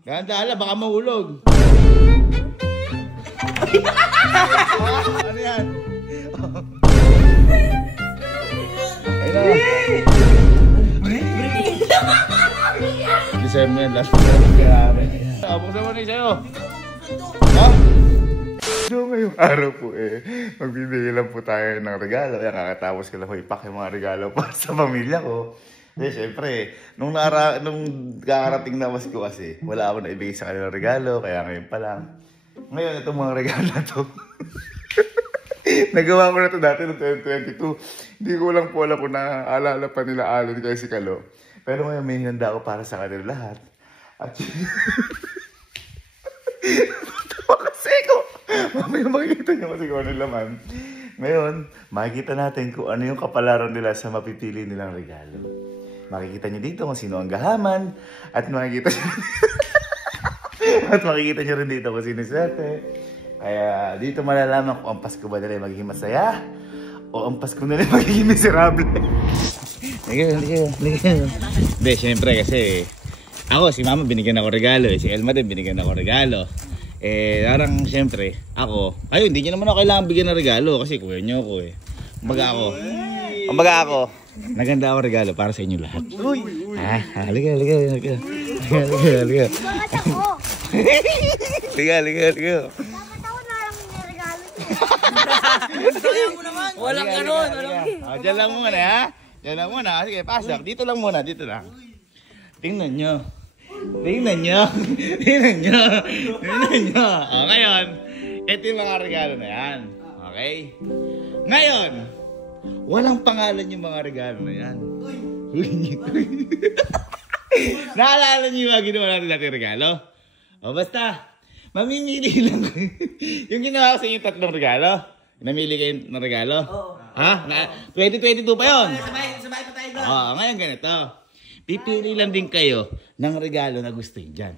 Dahan-dahan, baka mahulog. Ano yan? Ayun na. December yan, last year. Buksan mo na yung sa'yo. Ha? So ngayong araw po magbibigay lang po tayo ng regalo. Kaya kakatapos ko lang po ipak yung mga regalo para sa pamilya ko. Kasi syempre, nung kakarating na Pasko kasi, wala ako na ibigay sa kanilang regalo. Kaya ngayon pa lang. Ngayon, itong mga regalo na to. Nagawa ko na to dati noong 2022. Hindi ko lang po alam kung naaalala pa nila Alan kaya si Kalo. Pero ngayon may hinanda ako para sa kanila lahat. At kasi ko. Mamaya makikita nyo kasi kung ano laman. Ngayon, makikita natin kung ano yung kapalaran nila sa mapipili nilang regalo. Makikita nyo dito kung sino ang gahaman. At makikita nyo rin dito kung sino swerte. Kaya dito malalaman kung ang Pasko ba nila magiging masaya o ang Pasko nila magiging miserable. Hindi, syempre kasi ako, si Mama binigyan ako regalo, si Elma din binigyan ako regalo. Darang syempre, ako, hindi nyo naman ako kailangan bigyan ng regalo kasi kuya nyo ako Kumbaga ako, naganda ako regalo para sa inyo lahat. Halika. Halika. Walang ganun. Diyan lang muna ha. Diyan lang muna. Sige, pasok. Dito lang muna. Dito lang. Tingnan nyo. Ngayon, ito yung mga regalo na yan. Okay? Ngayon, walang pangalan yung mga regalo na yan. Naalala nyo yung mga ginawa natin natin regalo? O basta, mamimili lang. Yung ginawa ko sa inyo 3 regalo. Namili kayo ng regalo? Oo. Ha? 2022 pa yun? Sabay pa tayo doon. Ngayon ganito. Pipili lang din kayo ng regalo na gusto nyo dyan.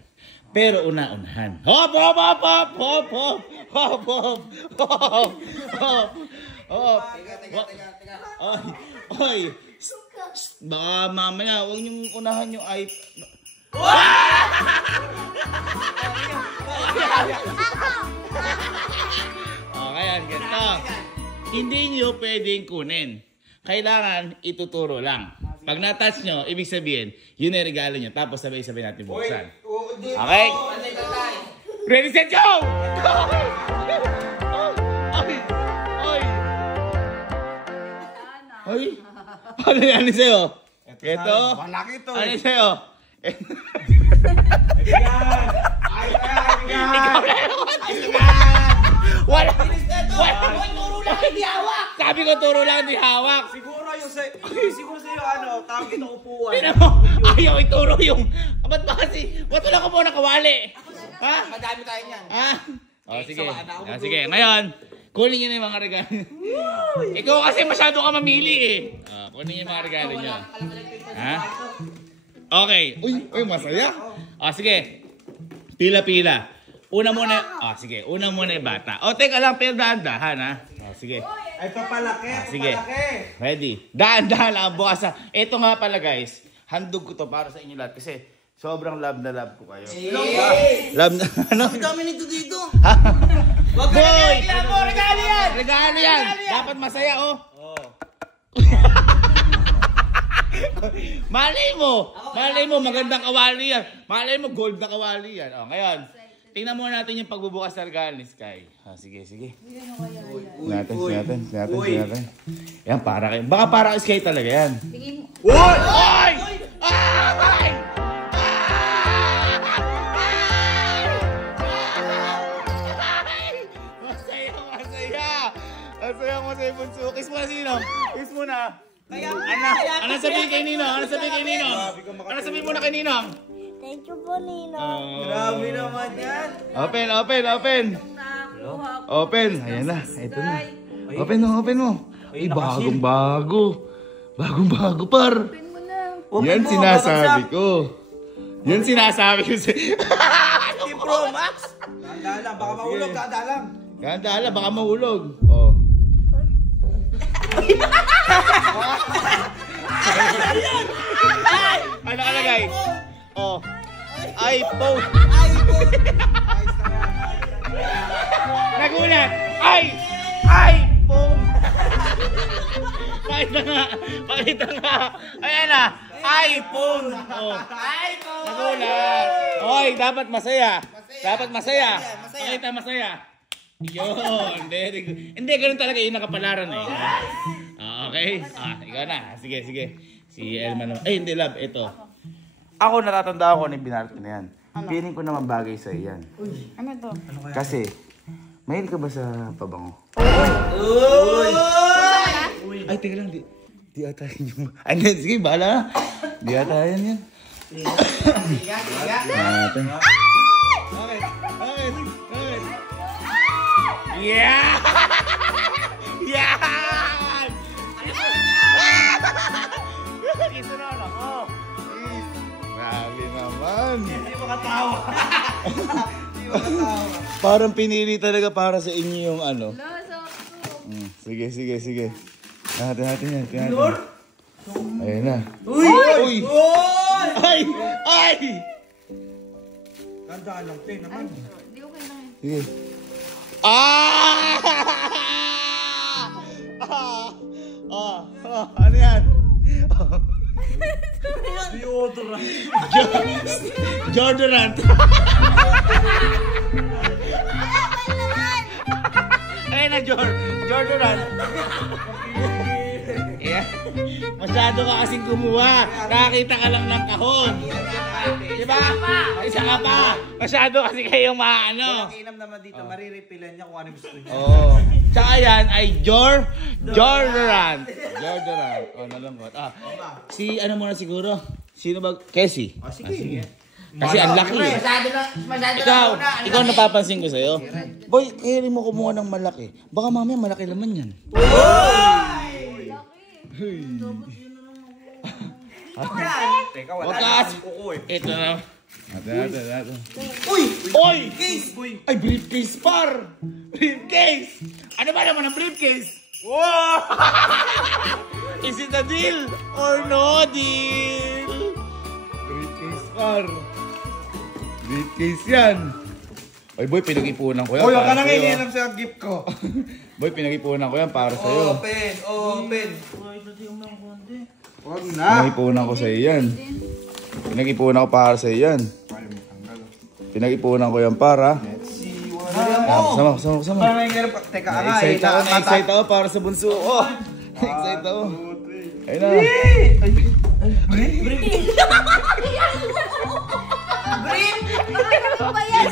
Pero una-unahan. Hop! Teka. Oy! Baka mamaya, huwag niyong unahan yung iPhone. Ngayon, ganito. Hindi nyo pwedeng kunin. Kailangan ituturo lang. Pag na-touch nyo, ibig sabihin, yun ay regalo nyo. Tapos sabay-sabay natin buksan. Okay? Ready, set, go! Ay! Ano yan sa'yo? Ito? Malaki to. Ano sa'yo? Wala! Turo lang, hindi hawak! Sabi ko turo lang, hindi hawak! Siguro sa'yo, tawag ito upuan. Pina mo, ayaw ituro yung... Ba't ba kasi? Ba't wala ko po nakawali? Ha? Madami tayo niyan. Ha? Sige. Sige, ngayon, kunin nyo na yung mga regalo. Ikaw kasi masyado ka mamili kunin nyo yung mga regalo nyo. Ha? Okay. Uy, masaya. Sige. Pila-pila. Una muna yung bata. Teka lang, pero dahan-dahan ha. Sige. Ay, papalaki. Sige. Ready. Dahan-dahan lang ang bukas. Ito nga pala guys, handog ko to para sa inyo lahat kasi sobrang love na love ko kayo. Love na, ano? Ang dami nito dito. Wag ka na mo, regalo yan! Regalo yan! Dapat masaya Malay mo, magandang kawali yan. Malay mo, gold na kawali yan. Ngayon, tingnan muna natin yung pagbubukas ng regalo ni Sky. Sige. Natin. Yan, para kayo. Baka para kay Sky talaga yan. Oy! Masaya bunso. Kiss mo na sino? Kiss mo na. Ano sabihin kay Ninong? Ano sabihin mo na kay Ninong? Thank you po, Ninong. Grabe naman yan. Open. Ayan na. Ito na. Open mo. Ay, bagong-bago. Bagong-bago, par. Open mo na. Yan sinasabi ko. Pro Max? Dahan-dahan, baka mahulog. Dahan-dahan, baka mahulog. Ano nakalagay? iPhone. Nagulat. iPhone. Pakita nga. Pakita nga. Ayan na. iPhone. Oh. Nagulat. Hoy, dapat masaya. Dapat masaya. Pakita masaya. Yun. Hindi, ganun talaga yung nakapalaran eh. Okay. Ikaw na. Sige, sige. Si Elman naman. Ay, hindi, love. Ito. Ako natatandaan ko na yung binalot ko na yan. Feeling ko naman bagay sa'yo yan. Ano to? Kasi, mahilig ka ba sa pabango? Ay, teka lang. Di ata yun yung... Ano, sige, bahala na. Di ata yan yan. Bakit? Bakit? Yeah! Yan! Kisunod ako. Grabe naman. Hindi makatawa. Parang pinili talaga para sa inyo yung ano. Loso. Sige, sige, sige. Natin yan. Ayun na. Uy! Uy! Uy! Ay! Ay! Tandaan lang, te, naman. Di okay lang yun. Sige. Ah! Ano yan? Deodorant. Jordorant. Ayun na, Jordorant. Yeah. Masyado ka kasing kumuha. Nakakita ka lang ng kahon. Diba? Isa ka pa. Masyado kasi kayong maano. Inam naman dito, mariripilan niya kung ano gusto niya. Oo. Tsaka yan ay Jordorant. Jordorant. Oh, nalambot. Si ano muna siguro? Sino ba? Casey. Sige. Kasi ang laki eh. Ikaw napapansin ko sa'yo. Boy, kaya mo kumuha ng malaki. Baka mamaya malaki naman yan. Teka, wala Wakas! na kuko eh. Ito na. Natin. Uy! Oy! Case! Uy! Ay, briefcase par! Briefcase! Ano ba naman ang briefcase? Wow! Is it a deal or no deal? Briefcase par. Briefcase yan. Ay, boy, pinag-ipunan ko yan. Uy, para wag ka nang sa'yo, ininom sa gift ko. Boy, pinag-ipunan ko yan para sa'yo. Open! Open! Wag na! Pinag-ipunan ko sa'yo yan. Pinag-ipunan ko para sa'yo yan. Pinag-ipunan ko yan para... Sama. Parang may ganun pa. Teka, Na-excite ako para sa bunso. Oh! Na-excite ako. Ayun na. Ano ba yan?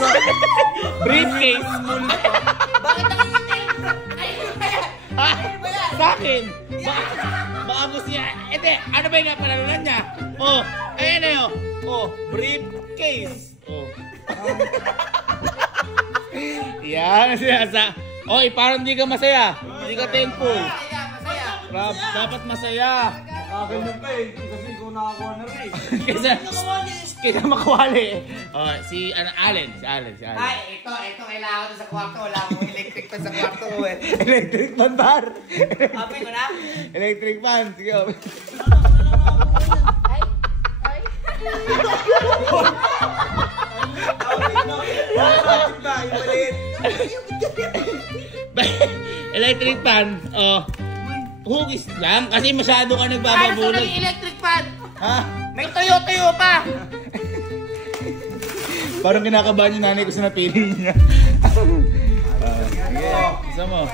Briefcase! Bakit nangingitim? Ano ba yan? Ha? Sa akin? Baka gusto niya. Ete, ano ba yung napalalunan niya? Oh, ayan na yun. Oh, briefcase. Oh. Yan, sinasa. Oy, parang hindi ka masaya. Hindi ka thankful. Rob, dapat masaya. Ganyan pa eh. Kasi ikaw nakakuha na rin. Kaya makawali. Oh, si Allen. Ay, ito, kailangan ko sa kwarto. Wala akong electric fan sa kwarto eh. Electric fan bar. Apoy ko na? Electric fan. Sige. Oh. Ay. Electric fan. Oh. Hugis lang kasi masyado ka Ano ito nagbababulog. naging electric fan? Ha? May tuyo-tuyo pa! Parang kinakabahan yung nanay ko sa napili niya. Sige, isa mo.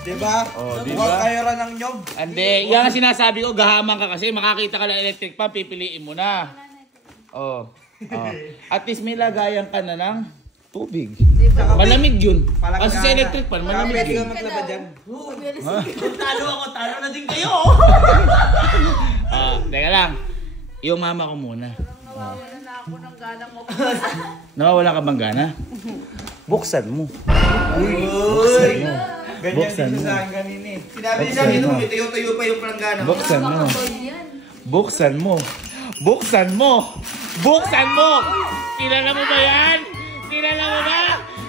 Diba? Diba? Huwag kayo rin ng nyog. Hindi, yan ang sinasabi ko, gahaman ka kasi makakita ka ng electric fan, pipiliin mo na. At least may lagayan ka na ng tubig. Malamig yun. Kasi sa electric fan, malamig Pwede ka yun. maglaba dyan. Talo na din kayo! Teka lang. Yung mama ko muna. Nawawala na ako ng ganang mo. Nawawala ka bang gana? Buksan mo. Uy! Ganyan Buksan din mo. sa akin kanina eh. Sinabi niya sa akin, may tuyo-tuyo pa yung planggana. Buksan mo. Yan. Buksan mo. Buksan mo. Buksan mo. Kilala mo ba yan? Kilala mo ba?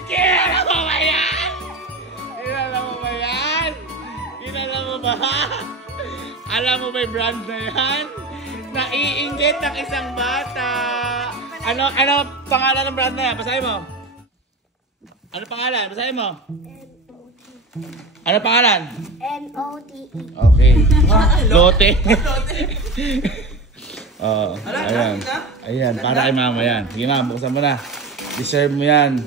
Kilala mo ba yan? Kilala mo ba yan? Kilala mo ba? Alam mo ba yung brand na yan? Naiinggit ng isang bata. Ano pangalan ng brand na yan? Basahin mo. Ano pangalan? Basahin mo. Ano pangalan? N-O-T-E. Okay. Lote. Oh, ayan. Ayan, para kay mama yan. Sige ma'am, buksan mo na. Deserve mo yan.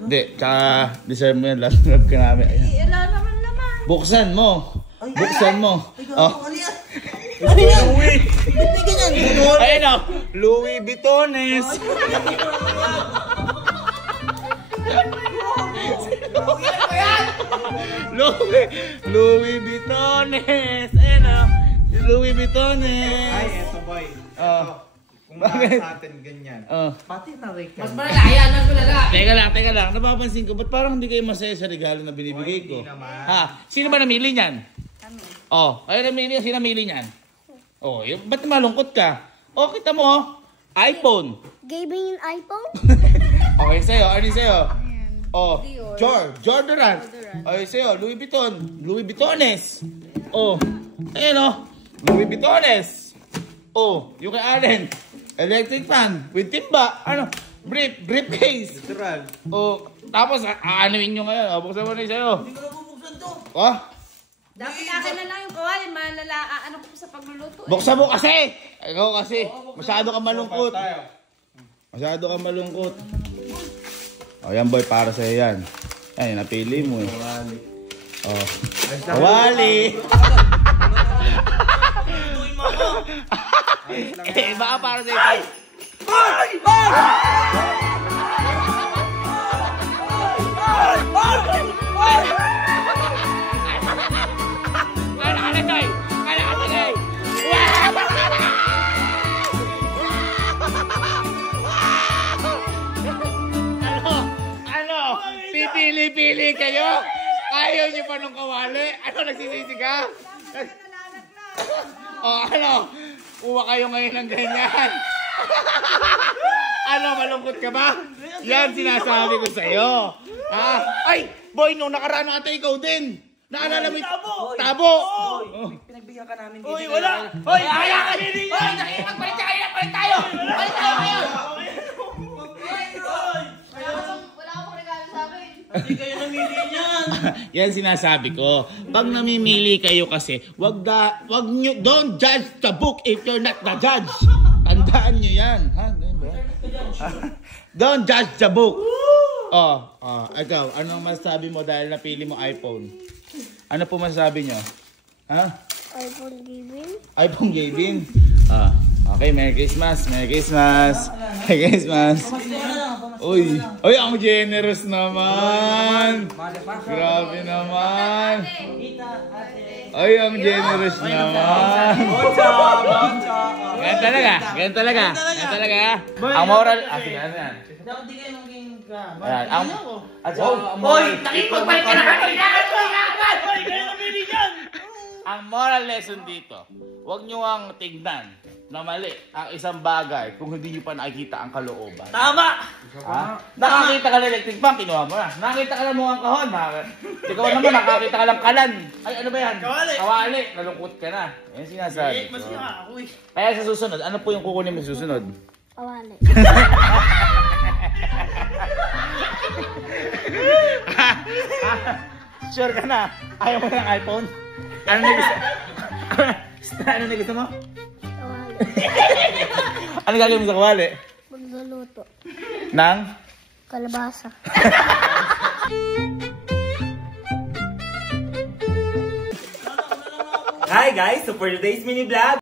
Hindi, tsaka deserve mo yan. Love ka namin. Ayan. Wala naman. Buksan mo. Buksan mo. Oh. Ano yan? Ba't may ganyan? Ayan o. Louis Vuittones. Louis Vuittones. Ayan o. Louis Vuittones. Ay, eto boy. Kung Bakit? sa atin ganyan. Pati na rin Mas malala yan, mas malala. Teka lang. Napapansin ko, ba't parang hindi kayo masaya sa regalo na binibigay ko? Hindi naman. Ha? Sino ba namili niyan? Oh, ayun namili. Sino namili niyan? Oh, ba't malungkot ka? Oh, kita mo, oh. iPhone. Gaming yung iPhone? Okay, sa'yo. Ano yung sa'yo? Oh, Jordan. Okay, sa'yo. Louis Vuitton. Louis Vuittones. Oh, ayun, oh. Louis Vuittones. Oh, yung kay Allen. Electric fan. With timba. Ano? Briefcase. Literal. Oh, tapos aanuin nyo ngayon. Oh, buksan mo na yung sa'yo. Hindi ko na bubuksan to. Oh, Dapat akin na lang yung kawali. Malala, ano ko sa pagluluto. buksan mo kasi. Ikaw kasi. Masyado ka malungkot. Masyado ka malungkot. Oh, yan boy, para sa'yo yan. Yan, yung napili mo eh. Oh. Kawali. Eh, baka para sa'yo. Kaya nakalagay! Kaya nakalagay! Ano? Pipili-pili kayo? Ayaw niyo pa nung kawali? Ano, nagsisisi ka? O ano? Uwa kayo ngayon ng ganyan. Ano, malungkot ka ba? Yan sinasabi ko sa'yo. Ha? Ay! Boy, nung nakaraan ata ikaw din. Naalala mo yung tabo. Pinagbigyan ka namin. Uy, wala! Uy, kaya ka! Uy, nakipagpalit tayo! Palit tayo! Palit tayo kayo! Wala akong regalo sa akin. Hindi kayo namili niyan. Yan sinasabi ko. Pag namimili kayo kasi, wag nyo, don't judge the book if you're not the judge. Tandaan nyo yan. Ha? Don't judge the book. Ikaw, anong masasabi mo dahil napili mo iPhone? Ano po masasabi nyo? Ha? iPhone gaming? iPhone gaming? Okay, Merry Christmas. Merry Christmas. Merry Christmas. Uy, ang generous naman. Grabe naman. Ay, ang generous naman. Ganyan talaga. Ang moral, yan. Hindi kayo maging ka. Ayan, Uy, nakipagpalit ka na kami! Ang moral lesson dito, huwag nyo ang tignan na mali ang isang bagay kung hindi nyo pa nakikita ang kalooban. Tama! Ha? Nakakita ka ng electric fan, kinuha mo na. Nakakita ka ng mukhang kahon. Ikaw naman, nakakita ka ng kalan. Ay, ano ba yan? Kawali. Nalungkot ka na. Yan sinasabi ko. Kaya sa susunod, ano po yung kukunin mo sa susunod? Kawali. Sure ka na? Ayaw mo ng iPhone? Ano na gusto? Ano na gusto mo? Kawali. Ano gagawin mo sa kawali? Magluluto. Nang? Kalabasa. Hi guys! So for today's mini vlog,